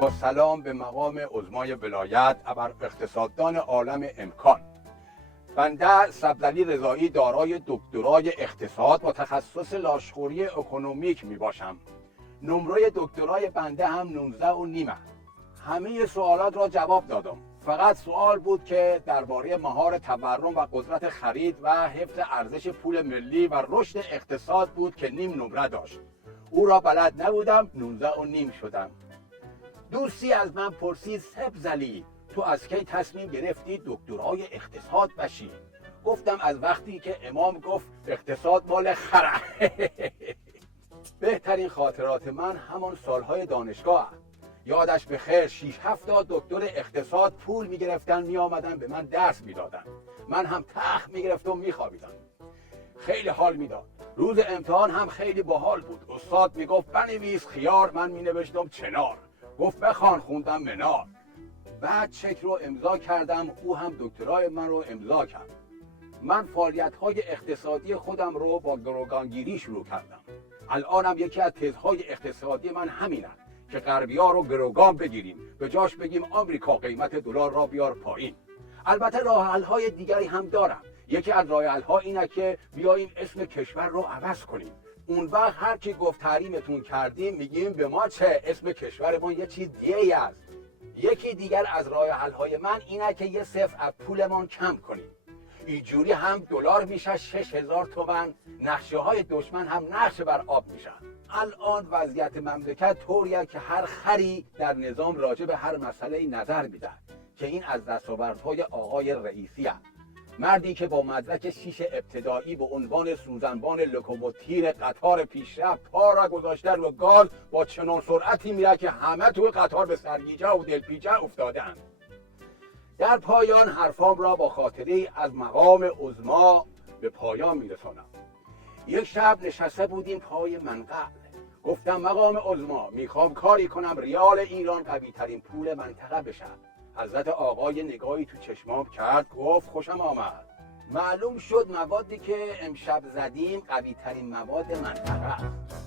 با سلام به مقام عظمای ولایت ابر اقتصاددان عالم امکان. بنده سبزعلی رضایی دارای دکترای اقتصاد با تخصص لاشخوری اکونومیک می باشم. نمره دکترای بنده هم 19.5. همه سوالات را جواب دادم. فقط سوال بود که درباره مهار تورم و قدرت خرید و حفظ ارزش پول ملی و رشد اقتصاد بود که نیم نمره داشت. او را بلد نبودم، 19.5 شدم. دوستی از من پرسید سبزعلی تو از کی تصمیم گرفتی دکترای اقتصاد بشی؟ گفتم از وقتی که امام گفت اقتصاد مال خره. بهترین خاطرات من همان سالهای دانشگاه هست. یادش به خیر 6-7 تا دکتر اقتصاد پول میگرفتن میآمدن به من درس میدادن. من هم تخت میگرفتم میخوابیدم. خیلی حال میداد. روز امتحان هم خیلی باحال بود. استاد میگفت بنویس خیار، من مینوشتم چنار. گفت بخوان، خوندم منار. بعد چک رو امضا کردم، او هم دکترای من رو امضا کرد. من فعالیت‌های اقتصادی خودم رو با گروگانگیری شروع کردم. الانم یکی از تزهای اقتصادی من همینه که غربی‌ها رو گروگان بگیریم، به جاش بگیم آمریکا قیمت دلار را بیار پایین. البته راه حل‌های دیگری هم دارم. یکی از راه حل‌ها اینه که بیاییم اسم کشور رو عوض کنیم. اون وقت هر کی گفت تحریمتون کردیم میگیم به ما چه، اسم کشورمون یه چیز دیگه است. یکی دیگر از راه حل‌های من اینه که یه صفر از پولمون کم کنیم. اینجوری هم دلار میشه 6000 تومان، نقشه های دشمن هم نقشه بر آب میشن. الان وضعیت مملکت طوریه که هر خری در نظام راجع به هر مسئله نظر میده که این از دستاوردهای آقای رئیسی است. مردی که با مدرک 6 ابتدایی به عنوان سوزنبان لوکوموتیر قطار پیشرفت پا را گذاشته رو گاز با چنان سرعتی میره که همه تو قطار به سرگیجه و دلپیچه افتادند. در پایان حرفام را با خاطره از مقام عظما به پایان میرسانم. یک شب نشسته بودیم پای منقل. گفتم مقام عظما میخوام کاری کنم ریال ایران قوی ترین پول منطقه بشه. حضرت آقای نگاهی تو چشمام کرد، گفت خوشم آمد. معلوم شد موادی که امشب زدیم قوی ترین مواد منطقه است.